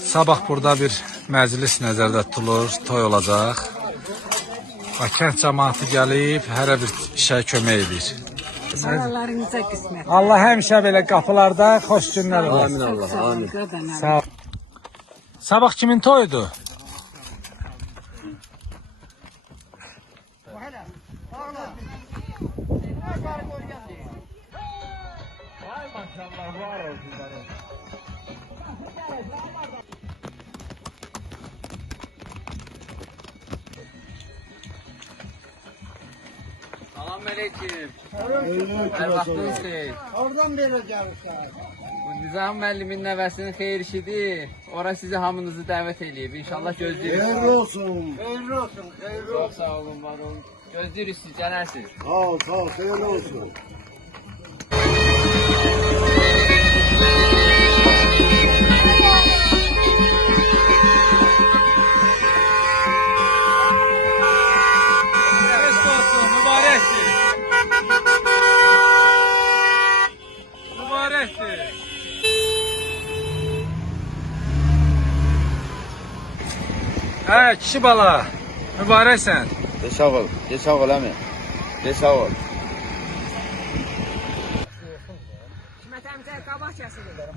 Sabah burada bir məclis nəzərdə tutulur, toy olacaq. Kənd cəmaatı gəlib, hərə bir işə kömək edir. Aralarınıza qismət. Allah həmişə belə qapılarda xoş günlər olsun. Amin Allah, amin. Sağ ol. Sabah kimin toyudur? Selamünaleyküm. Her vaxtınız xeyir. Oradan belə gəlirsən. Bu Nizam müəllimin nəvəsinin xeyir işidir. Ora sizi hamınızı dəvət eləyib. İnşallah gözləyirik. Xeyirli olsun. Xeyirli olsun. Xeyirli Çox olsun. sağ olun, var olun. Gözləyirik siz, gələrsiniz. Sağ ol. Xeyirli olsun. Eşq olsun, mübarəkdir. Mübarəkdir. Hə, kişi bala, mübarəksən. Sağ ol əmi. Sağ ol. İsmət əmcə qabaq kəsilir.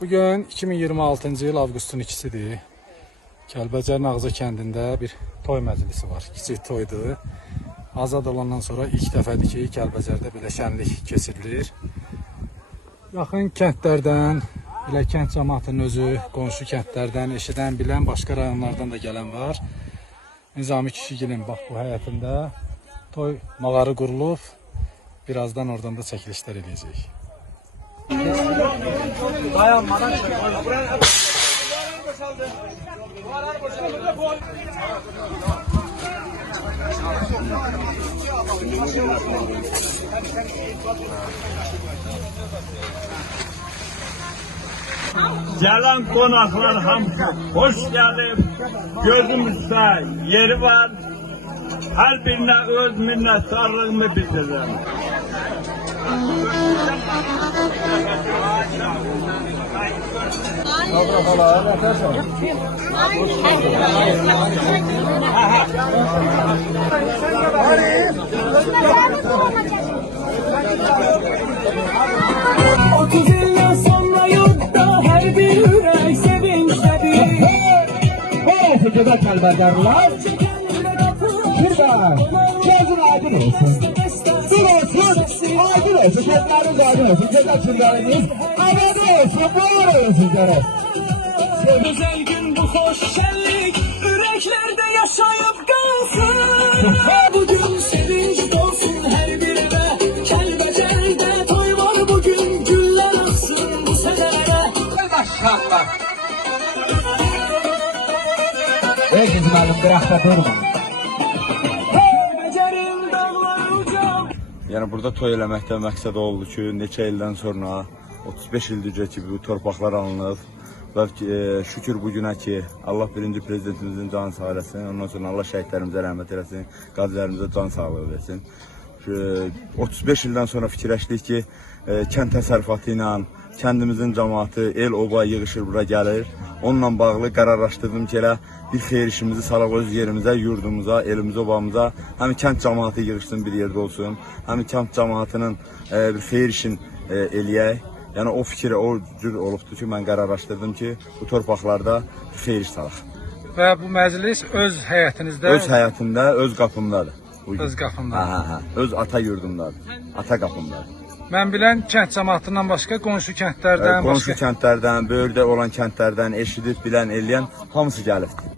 Bugün 2026-cı il avqustun 2-sidir. Kəlbəcər Nağza kəndində bir toy məclisi var. Kiçik toydur. Azad olandan sonra ilk dəfədir ki, Kəlbəcərdə belə şənlik keçirilir. Yaxın kəndlərdən, elə kənd cəmaatının özü, qonşu kəndlərdən, eşidən, bilən, başqa rayonlardan da gələn var. Nizami kişigilin bax bu həyətində toy mağarı qurulub. Birazdan oradan da çəkilişlər edəcəyik. Gelen konaklar hamısı hoş gelip gözümüzde yeri var. Her birine öz minnettarlığımı bildiririm. Sıcada Kəlbəcərlər şurada gözün aydın olsun. Dur olsun, aydın olsun, gözleriniz aydın olsun, gözler çırlarınız havada olsun, var olun sizlere. Güzel gün bu hoş şenlik yüreklerde yaşayıp kalsın. Bugün sevinç dolsun her birine. Kəlbəcərdə toy var bugün, güller aksın bu senelere. Ey kızım hanım, bırakta durma. Kəlbəcərin dağları ucam. Yəni burada toy eləməkdə məqsəd oldu ki, neçə ildən sonra 35 ildir ki, bu torpaqlar alınıb. Və şükür bugünə ki, Allah birinci prezidentimizin canı sağ eləsin, ondan sonra Allah şəhidlərimizə rəhmət eləsin, qazilərimizə can sağlığı versin. 35 ildən sonra fikirləşdik ki, kənd təsərrüfatı ilə kəndimizin cəmaatı, el oba yığışır bura gəlir. Onunla bağlı qərarlaşdırdım ki, elə bir xeyir işimizi salaq öz yerimizə, yurdumuza, elimizə, obamıza. Həm kənd cəmaatı yığışsın bir yerdə olsun, həm kənd cəmaatının bir xeyir işin eləyək. Yəni o fikir o cür olubdur ki, mən qərarlaşdırdım ki, bu torpaqlarda bir xeyir iş salaq. Və bu məclis öz həyətinizdə, Öz həyatımda, öz qapımdadır. öz qapında. Öz ata yurdumdadır, ata qapımdadır. Mən bilən kənd cəmaatından başqa qonşu kəndlərdən, Qonşu başqa kəndlərdən, böyürdə olan kəndlərdən eşidib, bilən, eləyən hamısı gəlibdir.